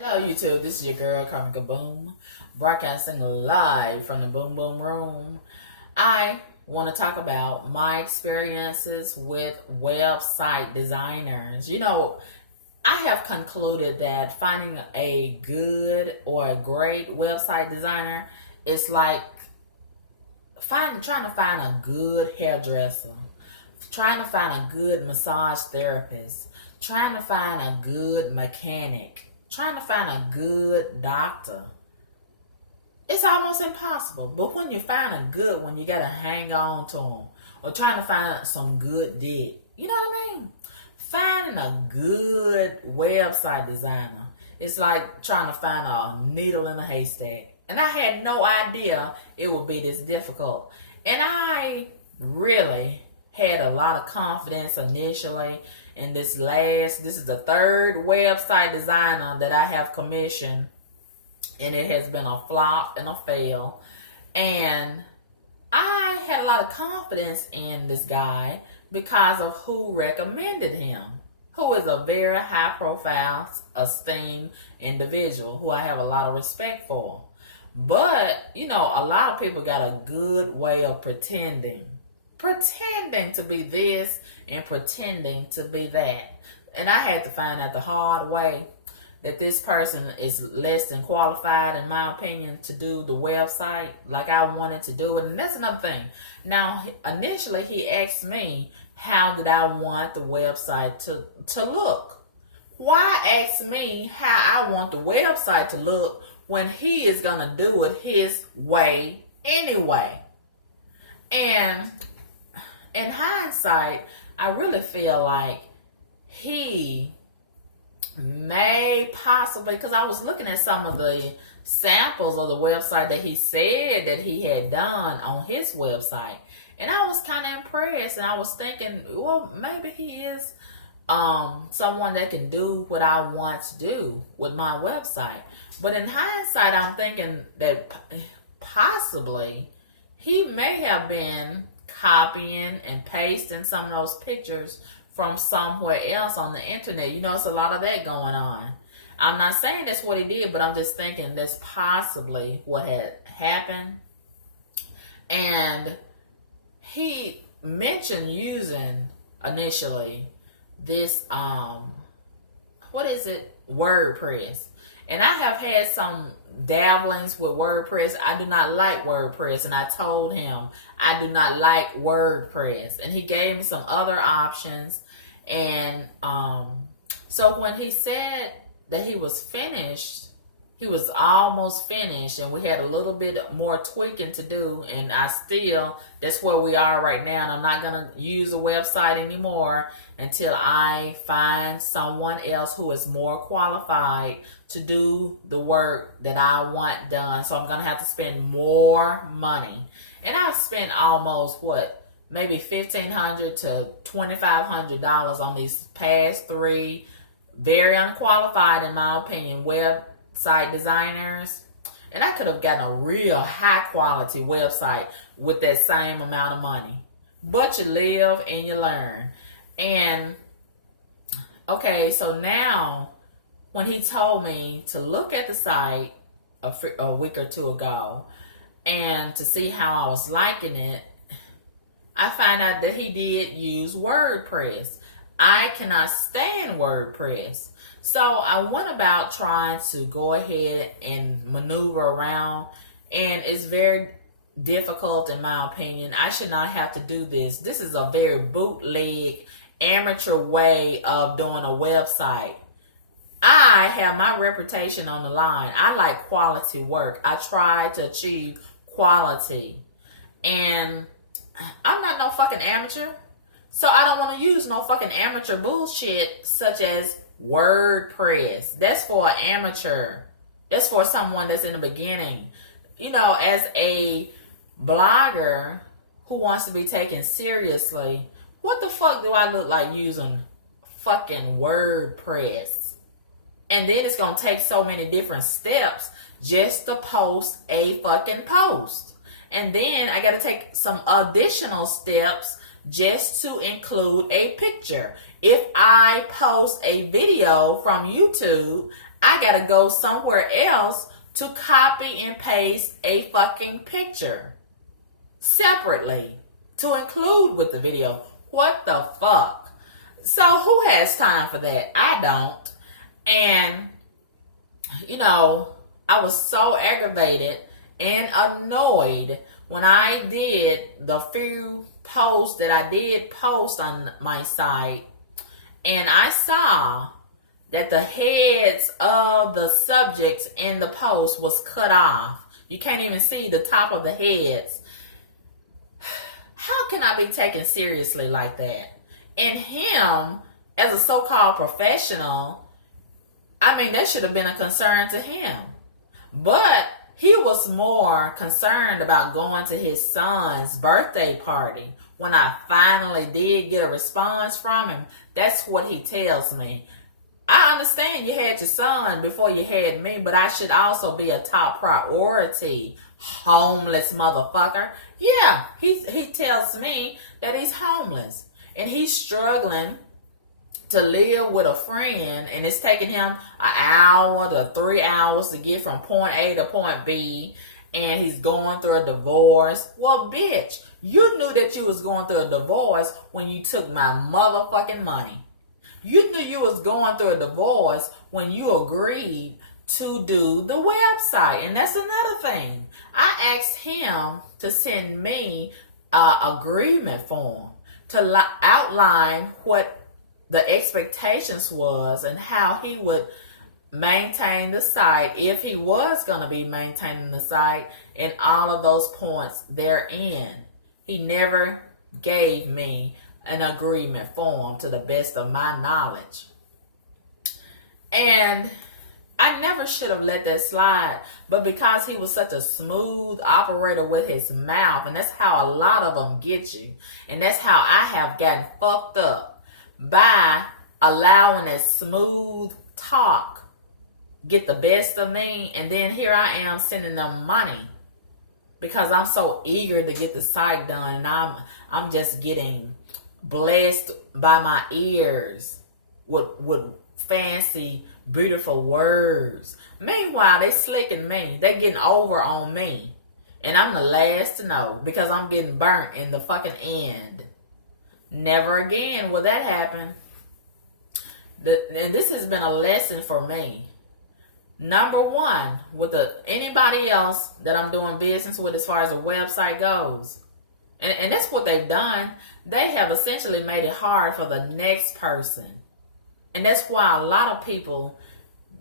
Hello YouTube, this is your girl Karma Boom, broadcasting live from the Boom Boom Room. I want to talk about my experiences with website designers. I have concluded that finding a good or a great website designer is like trying to find a good hairdresser, trying to find a good massage therapist, trying to find a good mechanic, trying to find a good doctor. It's almost impossible. But when you find a good one, you got to hang on to them. Or trying to find some good dick. You know what I mean? Finding a good website designer, it's like trying to find a needle in a haystack. And I had no idea it would be this difficult. And I really had a lot of confidence initially in this is the third website designer that I have commissioned, and it has been a flop and a fail. And I had a lot of confidence in this guy because of who recommended him, who is a very high profile, esteemed individual who I have a lot of respect for. But, a lot of people got a good way of pretending to be this and pretending to be that. And I had to find out the hard way that this person is less than qualified, in my opinion, to do the website like I wanted to do it. And that's another thing. Now, initially, he asked me, how did I want the website to look? Why ask me how I want the website to look when he is going to do it his way anyway? And in hindsight, I really feel like he may possibly, because I was looking at some of the samples of the website that he said that he had done on his website, and I was kind of impressed, and I was thinking, well, maybe he is someone that can do what I want to do with my website. But in hindsight, I'm thinking that possibly he may have been copying and pasting some of those pictures from somewhere else on the internet. It's a lot of that going on. I'm not saying that's what he did, but I'm just thinking that's possibly what had happened. And he mentioned using initially this WordPress. And I have had some dabblings with WordPress. I do not like WordPress, and I told him I do not like WordPress, and he gave me some other options. And so when he said that he was finished, he was almost finished, and we had a little bit more tweaking to do, and that's where we are right now. And I'm not going to use a website anymore until I find someone else who is more qualified to do the work that I want done. So I'm going to have to spend more money. And I've spent almost, maybe $1,500 to $2,500 on these past three very unqualified, in my opinion, website designers. And I could have gotten a real high quality website with that same amount of money. But you live and you learn. And okay, so now when he told me to look at the site a week or two ago and to see how I was liking it, I found out that he did use WordPress. I cannot stand WordPress. So I went about trying to go ahead and maneuver around, and it's very difficult, in my opinion. I should not have to do this. This is a very bootleg, amateur way of doing a website. I have my reputation on the line. I like quality work. I try to achieve quality. And I'm not no fucking amateur. So I don't want to use no fucking amateur bullshit such as WordPress. That's for an amateur. That's for someone that's in the beginning. As a blogger who wants to be taken seriously, what the fuck do I look like using fucking WordPress? And then it's going to take so many different steps just to post a fucking post. And then I got to take some additional steps just to include a picture. If I post a video from YouTube, I gotta go somewhere else to copy and paste a fucking picture separately to include with the video. What the fuck? So who has time for that? I don't. And, I was so aggravated and annoyed when I did the few posts that I did post on my site, and I saw that the heads of the subjects in the post was cut off. You can't even see the top of the heads. How can I be taken seriously like that? And him, as a so-called professional, that should have been a concern to him. But he was more concerned about going to his son's birthday party. When I finally did get a response from him, that's what he tells me. I understand you had your son before you had me, but I should also be a top priority. Homeless motherfucker. Yeah, he tells me that he's homeless and he's struggling to live with a friend, and it's taking him an hour to 3 hours to get from point A to point B, and he's going through a divorce. Well, bitch, you knew that you was going through a divorce when you took my motherfucking money. You knew you was going through a divorce when you agreed to do the website. And that's another thing. I asked him to send me an agreement form to outline what the expectations was and how he would maintain the site, if he was going to be maintaining the site, and all of those points therein. He never gave me an agreement form to the best of my knowledge. And I never should have let that slide, but because he was such a smooth operator with his mouth, and that's how a lot of them get you, and that's how I have gotten fucked up, by allowing that smooth talk get the best of me, and then here I am sending them money because I'm so eager to get the site done, and I'm just getting blessed by my ears with fancy, beautiful words. Meanwhile, they slicking me. They getting over on me, and I'm the last to know because I'm getting burnt in the fucking end. Never again will that happen. And this has been a lesson for me. Number one, with anybody else that I'm doing business with as far as a website goes, and that's what they've done. They have essentially made it hard for the next person. And that's why a lot of people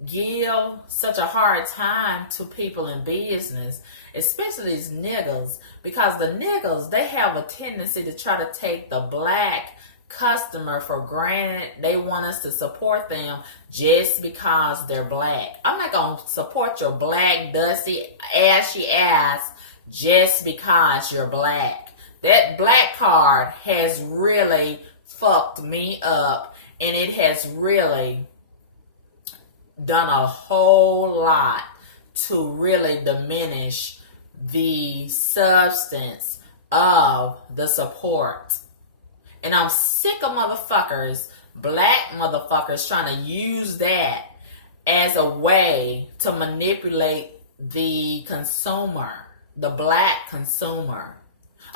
give such a hard time to people in business, especially these niggas, because the niggas, they have a tendency to try to take the black customer for granted. They want us to support them just because they're black. I'm not going to support your black, dusty, ashy ass just because you're black. That black card has really fucked me up, and it has really done a whole lot to really diminish the substance of the support. And I'm sick of motherfuckers, black motherfuckers, trying to use that as a way to manipulate the consumer, the black consumer.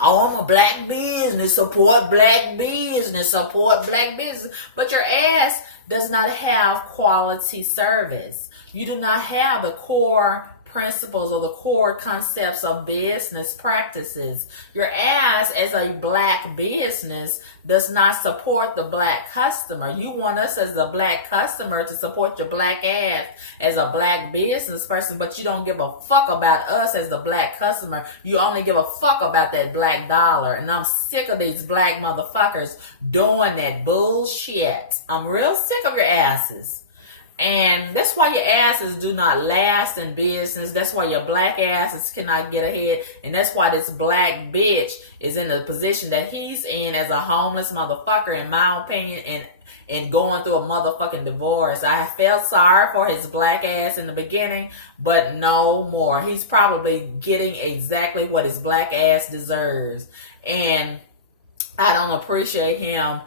Oh, I'm a black business, support black business, support black business. But your ass does not have quality service. You do not have the core principles or the core concepts of business practices. Your ass as a black business does not support the black customer. You want us as the black customer to support your black ass as a black business person, but you don't give a fuck about us as the black customer. You only give a fuck about that black dollar. And I'm sick of these black motherfuckers doing that bullshit. I'm real sick of your asses. And that's why your asses do not last in business. That's why your black asses cannot get ahead. And that's why this black bitch is in the position that he's in as a homeless motherfucker, in my opinion, and going through a motherfucking divorce. I felt sorry for his black ass in the beginning, but no more. He's probably getting exactly what his black ass deserves. And I don't appreciate him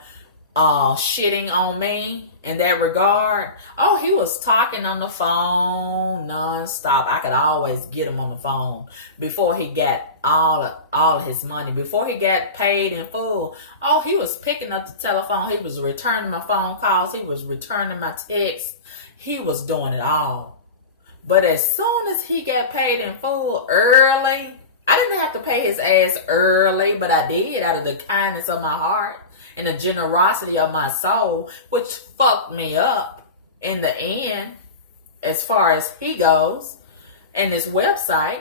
shitting on me in that regard. Oh, he was talking on the phone nonstop. I could always get him on the phone before he got all his money, before he got paid in full. Oh, he was picking up the telephone. He was returning my phone calls. He was returning my texts. He was doing it all. But as soon as he got paid in full early, I didn't have to pay his ass early, but I did out of the kindness of my heart and the generosity of my soul, which fucked me up in the end as far as he goes and this website.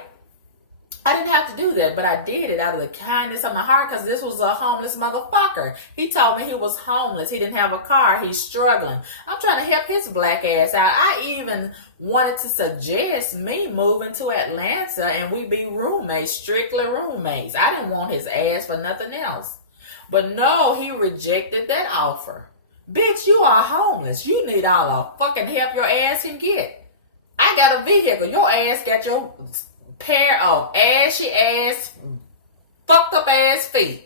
I didn't have to do that, but I did it out of the kindness of my heart because this was a homeless motherfucker. He told me he was homeless. He didn't have a car. He's struggling. I'm trying to help his black ass out. I even wanted to suggest me moving to Atlanta and we be roommates, strictly roommates. I didn't want his ass for nothing else. But no, he rejected that offer. Bitch, you are homeless. You need all the fucking help your ass can get. I got a vehicle. Your ass got your pair of ashy ass, fucked up ass feet.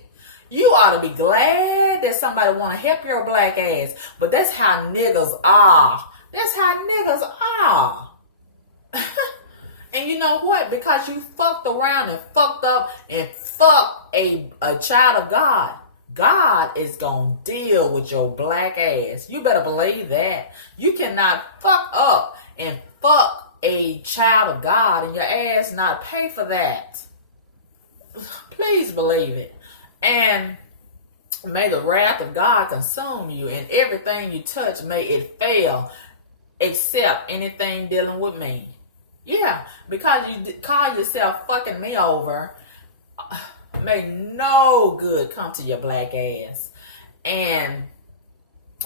You ought to be glad that somebody want to help your black ass. But that's how niggas are. That's how niggas are. And you know what? Because you fucked around and fucked up and fucked a child of God, God is going to deal with your black ass. You better believe that. You cannot fuck up and fuck a child of God and your ass not pay for that. Please believe it. And may the wrath of God consume you, and everything you touch, may it fail, except anything dealing with me. Yeah, because you call yourself fucking me over, may no good come to your black ass. And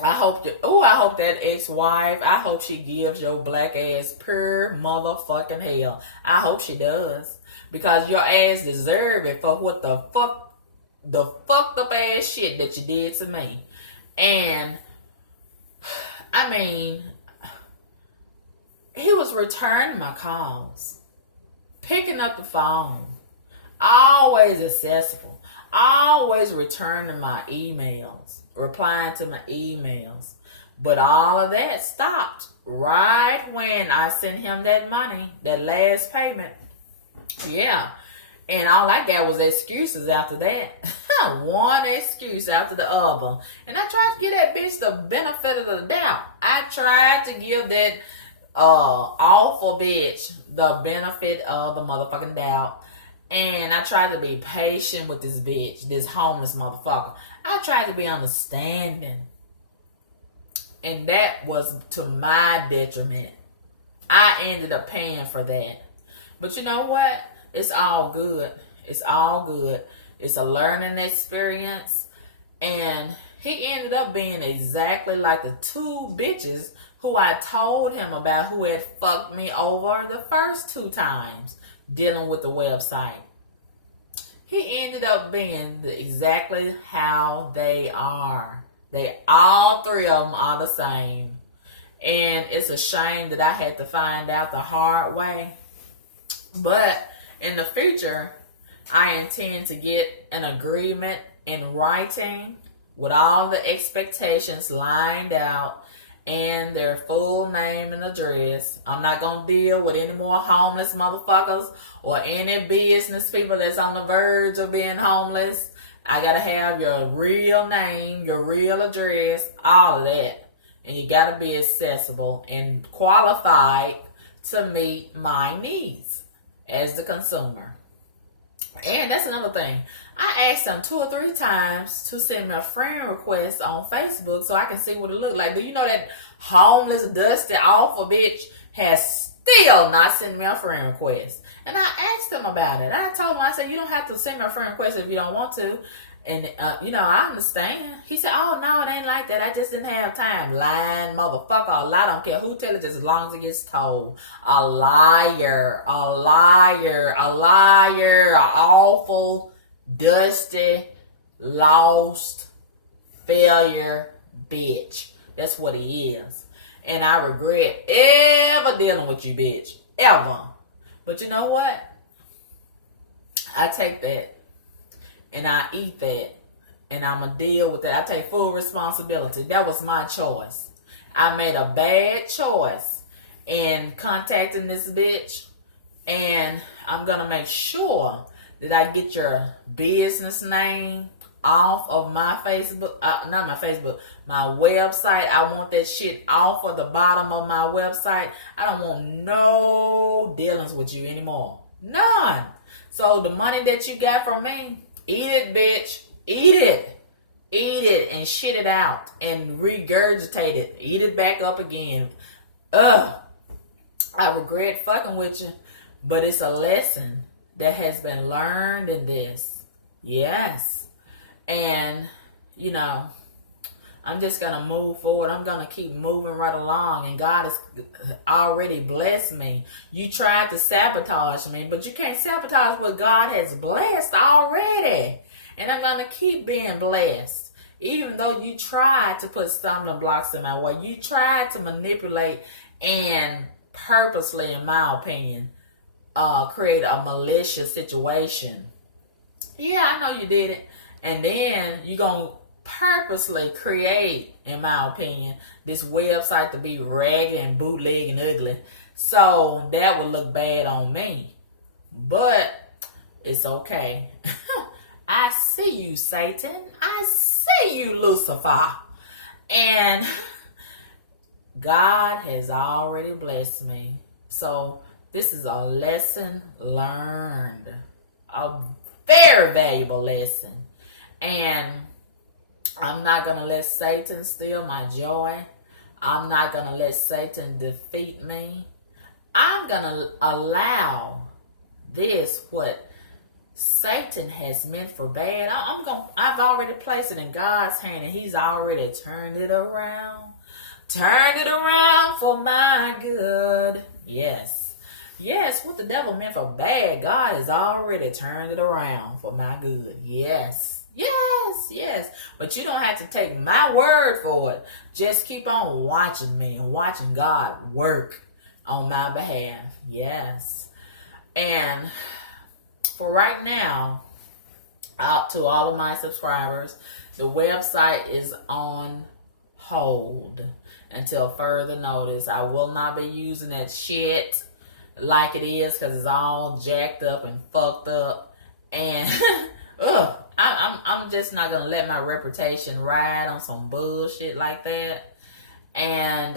I hope that ex-wife, I hope she gives your black ass pure motherfucking hell. I hope she does. Because your ass deserve it for what the fucked up ass shit that you did to me. And, I mean, he was returning my calls, picking up the phone, always accessible, always returning my emails, replying to my emails. But all of that stopped right when I sent him that money, that last payment. Yeah. And all I got was excuses after that. One excuse after the other. And I tried to give that bitch the benefit of the doubt. I tried to give that awful bitch the benefit of the motherfucking doubt. And I tried to be patient with this bitch, this homeless motherfucker. I tried to be understanding. And that was to my detriment. I ended up paying for that. But you know what? It's all good. It's all good. It's a learning experience. And he ended up being exactly like the two bitches who I told him about, who had fucked me over the first 2 times dealing with the website. He ended up being exactly how they are. All 3 of them are the same. And it's a shame that I had to find out the hard way. But in the future, I intend to get an agreement in writing with all the expectations lined out and their full name and address. I'm not going to deal with any more homeless motherfuckers or any business people that's on the verge of being homeless. I got to have your real name, your real address, all of that. And you got to be accessible and qualified to meet my needs as the consumer. And that's another thing. I asked them 2 or 3 times to send me a friend request on Facebook so I can see what it looked like. But you know that homeless, dusty, awful bitch has still not sent me a friend request. And I asked them about it. I told him, I said, you don't have to send me a friend request if you don't want to. And, I understand. He said, oh, no, it ain't like that. I just didn't have time. Lying motherfucker. I don't care who tells it, as long as it gets told. A liar. A liar. A liar. A awful, dusty, lost, failure bitch. That's what he is. And I regret ever dealing with you, bitch. Ever. But you know what? I take that. And I eat that. And I'm going to deal with that. I take full responsibility. That was my choice. I made a bad choice in contacting this bitch, and I'm gonna make sure that I get your business name off of my Facebook, not my Facebook, my website. I want that shit off of the bottom of my website. I don't want no dealings with you anymore. None. So the money that you got from me, eat it, bitch. Eat it. Eat it and shit it out and regurgitate it. Eat it back up again. Ugh. I regret fucking with you, but it's a lesson that has been learned in this. Yes. And, you know, I'm just going to move forward. I'm going to keep moving right along. And God has already blessed me. You tried to sabotage me, but you can't sabotage what God has blessed already. And I'm going to keep being blessed. Even though you tried to put stumbling blocks in my way. You tried to manipulate and purposely, in my opinion, create a malicious situation. Yeah, I know you did it. And then you're going to purposely create, in my opinion, this website to be ragged and bootleg and ugly. So that would look bad on me. But it's okay. I see you, Satan. I see you, Lucifer. And God has already blessed me. So this is a lesson learned. A very valuable lesson. And I'm not going to let Satan steal my joy. I'm not going to let Satan defeat me. I'm going to allow this, what Satan has meant for bad. I've already placed it in God's hand, and he's already turned it around. Turned it around for my good. Yes. Yes, what the devil meant for bad, God has already turned it around for my good. Yes. Yes, yes. But you don't have to take my word for it. Just keep on watching me and watching God work on my behalf. Yes. And for right now, out to all of my subscribers, the website is on hold until further notice. I will not be using that shit like it is because it's all jacked up and fucked up. And I'm just not going to let my reputation ride on some bullshit like that. And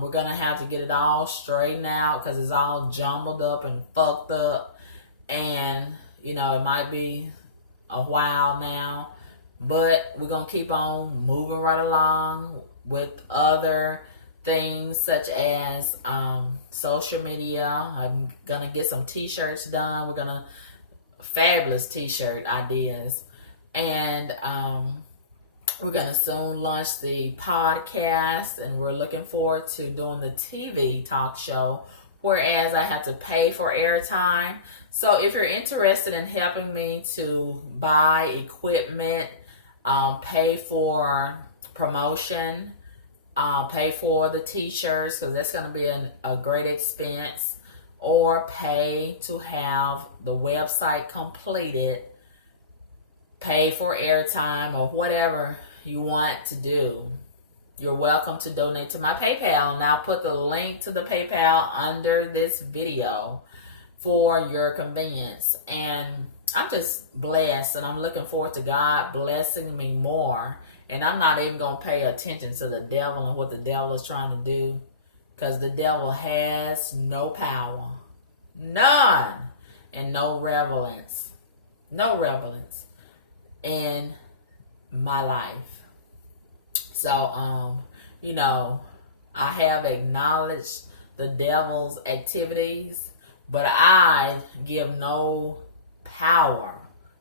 we're going to have to get it all straightened out because it's all jumbled up and fucked up. And, you know, it might be a while now. But we're going to keep on moving right along with other things such as social media. I'm going to get some t-shirts done. We're going to fabulous t-shirt ideas. And we're going to soon launch the podcast, and we're looking forward to doing the TV talk show, whereas I have to pay for airtime. So if you're interested in helping me to buy equipment, pay for promotion, pay for the t-shirts, because that's going to be a great expense, or pay to have the website completed, pay for airtime, or whatever you want to do, you're welcome to donate to my PayPal. And I'll put the link to the PayPal under this video for your convenience. And I'm just blessed, and I'm looking forward to God blessing me more. And I'm not even going to pay attention to the devil and what the devil is trying to do, because the devil has no power. None. And no relevance. No relevance in my life. So, you know, I have acknowledged the devil's activities, but I give no power,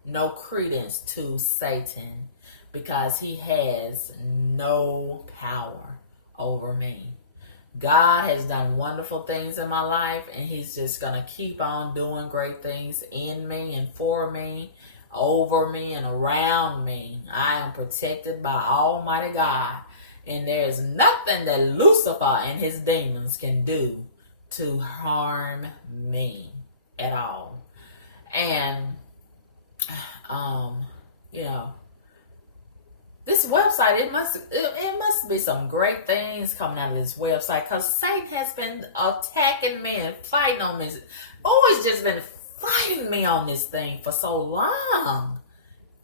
no credence to Satan, because he has no power over me. God has done wonderful things in my life, and he's just going to keep on doing great things in me and for me, over me and around me. I am protected by Almighty God, and there is nothing that Lucifer and his demons can do to harm me at all. And, you know, This website, it must be some great things coming out of this website, because Satan has been attacking me and fighting on this. Always just been fighting me on this thing for so long.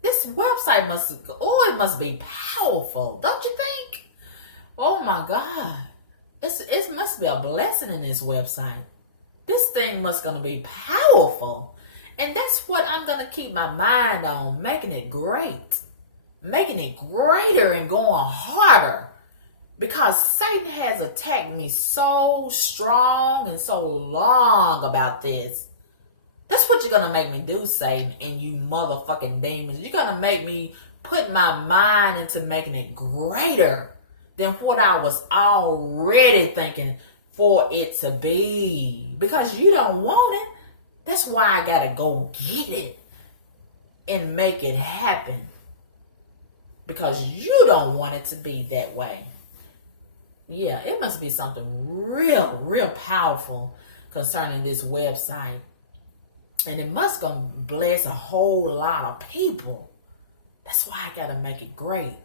This website it must be powerful, don't you think? Oh my God. It must be a blessing in this website. This thing must gonna be powerful. And that's what I'm gonna keep my mind on, making it great. Making it greater and going harder. Because Satan has attacked me so strong and so long about this. That's what you're going to make me do, Satan, and you motherfucking demons. You're going to make me put my mind into making it greater than what I was already thinking for it to be. Because you don't want it. That's why I got to go get it and make it happen. Because you don't want it to be that way. Yeah, it must be something real powerful concerning this website. And it must gonna bless a whole lot of people. That's why I gotta make it great.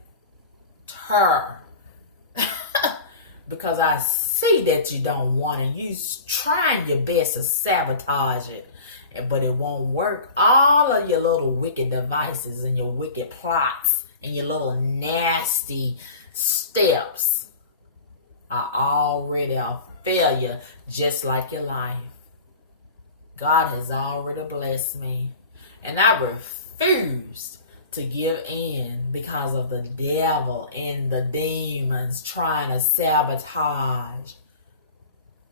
Because I see that you don't want it. You trying your best to sabotage it. But it won't work. All of your little wicked devices and your wicked plots and your little nasty steps are already a failure, just like your life. God has already blessed me, and I refuse to give in because of the devil and the demons trying to sabotage.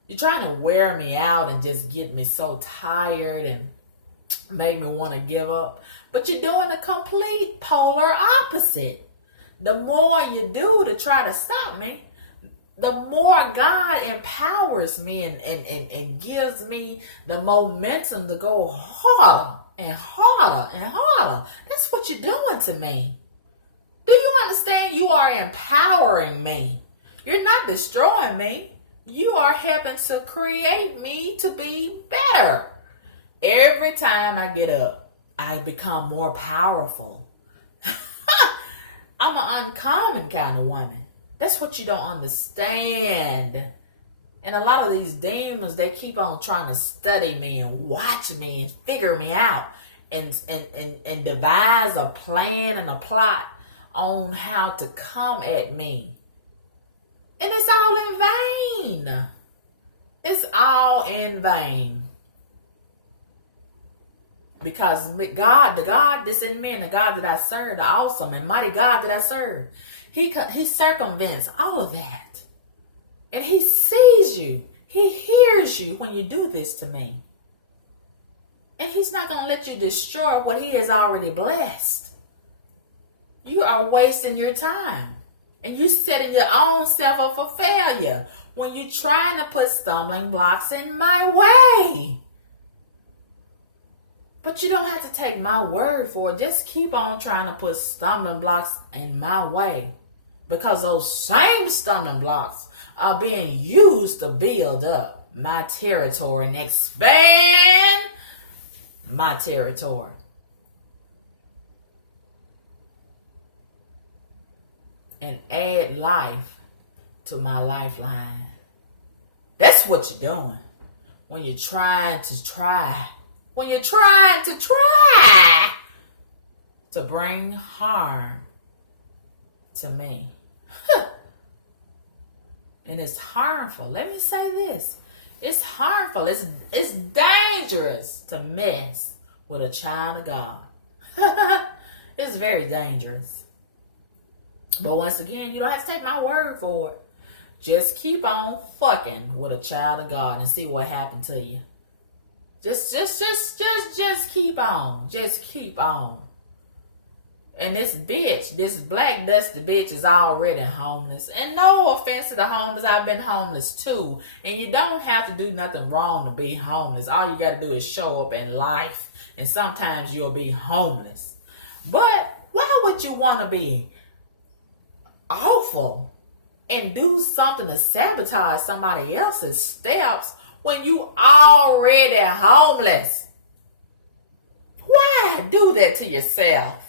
You're trying to wear me out and just get me so tired and make me want to give up. But you're doing the complete polar opposite. The more you do to try to stop me, the more God empowers me and gives me the momentum to go harder and harder and harder. That's what you're doing to me. Do you understand? You are empowering me. You're not destroying me. You are helping to create me to be better. Every time I get up, I become more powerful. I'm an uncommon kind of woman. That's what you don't understand. And a lot of these demons, they keep on trying to study me and watch me and figure me out and devise a plan and a plot on how to come at me. And it's all in vain. It's all in vain. Because God, the God that's in me and the God that I serve, the awesome and mighty God that I serve, He circumvents all of that. And He sees you. He hears you when you do this to me. And He's not going to let you destroy what He has already blessed. You are wasting your time. And you're setting your own self up for failure when you're trying to put stumbling blocks in my way. But you don't have to take my word for it. Just keep on trying to put stumbling blocks in my way. Because those same stumbling blocks are being used to build up my territory and expand my territory. And add life to my lifeline. That's what you're doing when you're trying to bring harm to me. And it's harmful. Let me say this. It's harmful. It's dangerous to mess with a child of God. It's very dangerous. But once again, you don't have to take my word for it. Just keep on fucking with a child of God and see what happened to you. Just keep on. Just keep on. And this bitch, this black dusty bitch is already homeless. And no offense to the homeless, I've been homeless too. And you don't have to do nothing wrong to be homeless. All you got to do is show up in life. And sometimes you'll be homeless. But why would you want to be awful and do something to sabotage somebody else's steps when you already homeless? Why do that to yourself?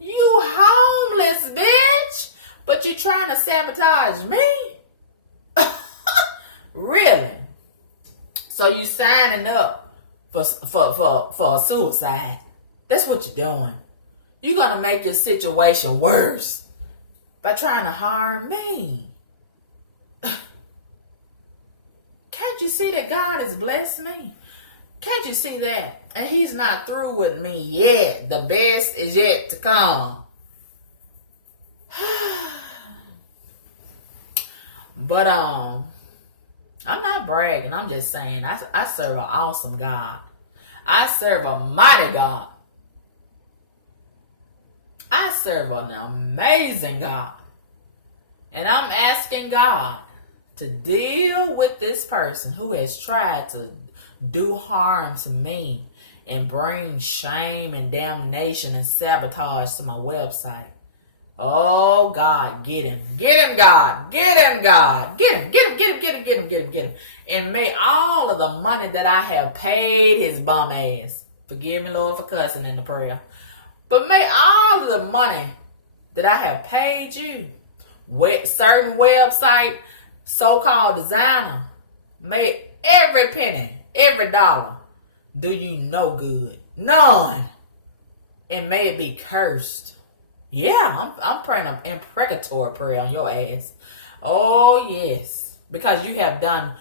You homeless, bitch. But you trying to sabotage me? Really? So you signing up for a suicide. That's what you're doing. You're going to make your situation worse by trying to harm me. Can't you see that God has blessed me? Can't you see that? And he's not through with me yet. The best is yet to come. But I'm not bragging. I'm just saying I serve an awesome God. I serve a mighty God. I serve an amazing God. And I'm asking God to deal with this person who has tried to do harm to me and bring shame and damnation and sabotage to my website. Oh, God, get him. Get him, God. Get him, God. Get him, get him, get him, get him, get him, get him, get him. And may all of the money that I have paid his bum ass, forgive me, Lord, for cussing in the prayer, but may all of the money that I have paid you, certain website, so-called designer, may every penny, every dollar do you no good. None. And may it be cursed. Yeah, I'm praying an imprecatory prayer on your ass. Oh, yes. Because you have done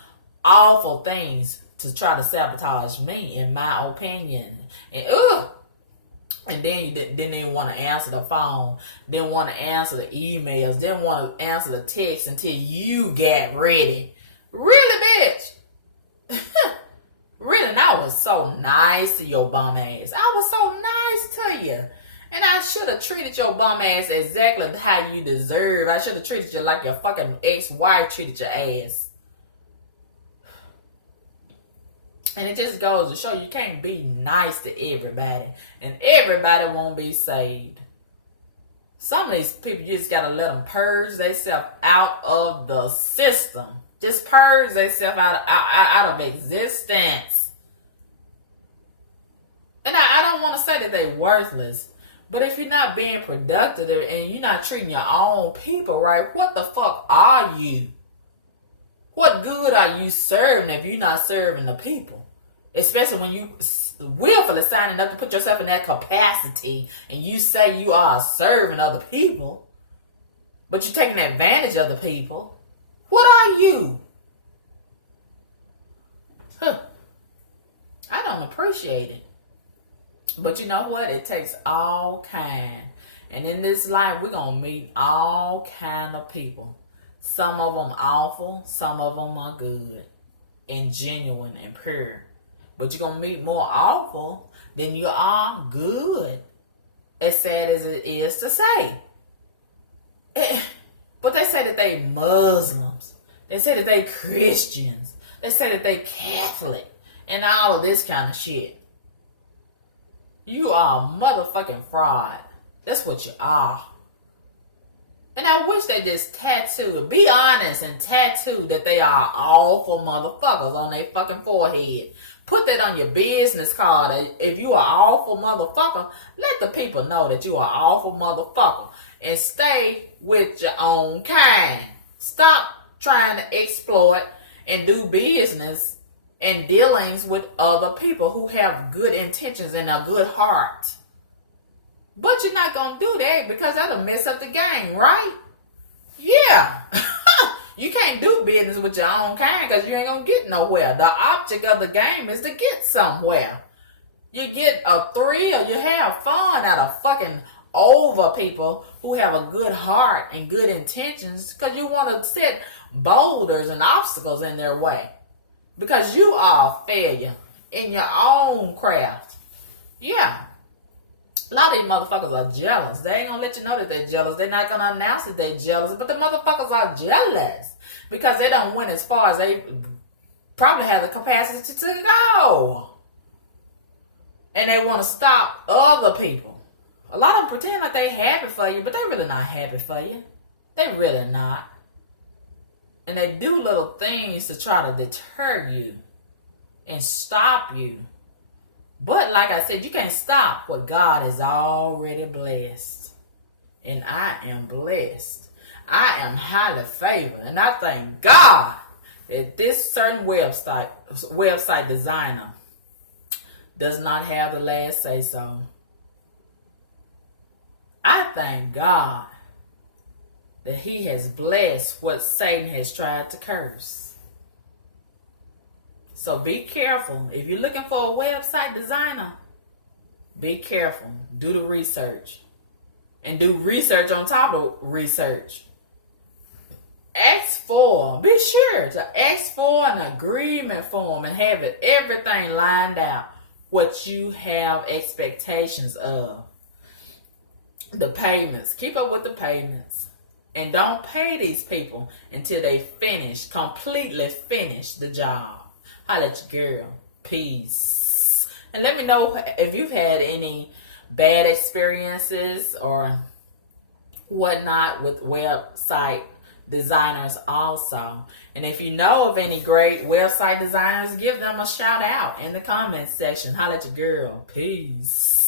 awful things to try to sabotage me, in my opinion. And then you didn't even want to answer the phone. Didn't want to answer the emails. Didn't want to answer the text until you got ready. Really, bitch? Really? And I was so nice to your bum ass. I was so nice to you. And I should have treated your bum ass exactly how you deserve. I should have treated you like your fucking ex-wife treated your ass. And it just goes to show you can't be nice to everybody. And everybody won't be saved. Some of these people, you just got to let them purge themselves out of the system. Just purge themselves out of existence. And I don't want to say that they're worthless. But if you're not being productive and you're not treating your own people right, what the fuck are you? What good are you serving if you're not serving the people? Especially when you willfully signing up to put yourself in that capacity and you say you are serving other people, but you're taking advantage of the people. What are you? I don't appreciate it. But you know what? It takes all kind. And in this life, we're going to meet all kind of people. Some of them awful. Some of them are good and genuine and pure. But you're going to meet more awful than you are good. As sad as it is to say. But they say that they Muslims. They say that they Christians. They say that they Catholic. And all of this kind of shit. You are a motherfucking fraud. That's what you are. And I wish they just tattooed, be honest and tattoo that they are awful motherfuckers on their fucking forehead. Put that on your business card. If you are awful motherfucker, let the people know that you are awful motherfucker. And stay with your own kind. Stop trying to exploit and do business and dealings with other people who have good intentions and a good heart. But you're not going to do that because that'll mess up the game, right? Yeah. You can't do business with your own kind because you ain't going to get nowhere. The object of the game is to get somewhere. You get a thrill, you have fun out of fucking over people who have a good heart and good intentions because you want to set boulders and obstacles in their way. Because you are a failure in your own craft. Yeah. A lot of these motherfuckers are jealous. They ain't gonna let you know that they're jealous. They're not gonna announce that they're jealous. But the motherfuckers are jealous. Because they don't win as far as they probably have the capacity to go. And they want to stop other people. A lot of them pretend like they're happy for you, but they're really not happy for you. They're really not. And they do little things to try to deter you and stop you But like I said, you can't stop what God has already blessed. And I am blessed. I am highly favored. And I thank God that this certain website designer does not have the last say so. I thank God that he has blessed what Satan has tried to curse. So be careful. If you're looking for a website designer, be careful. Do the research. And do research on top of research. Be sure to ask for an agreement form and have everything lined out what you have expectations of. The payments. Keep up with the payments. And don't pay these people until they completely finish the job. Holla at your girl. Peace. And let me know if you've had any bad experiences or whatnot with website designers also. And if you know of any great website designers, give them a shout out in the comments section. Holla at your girl. Peace.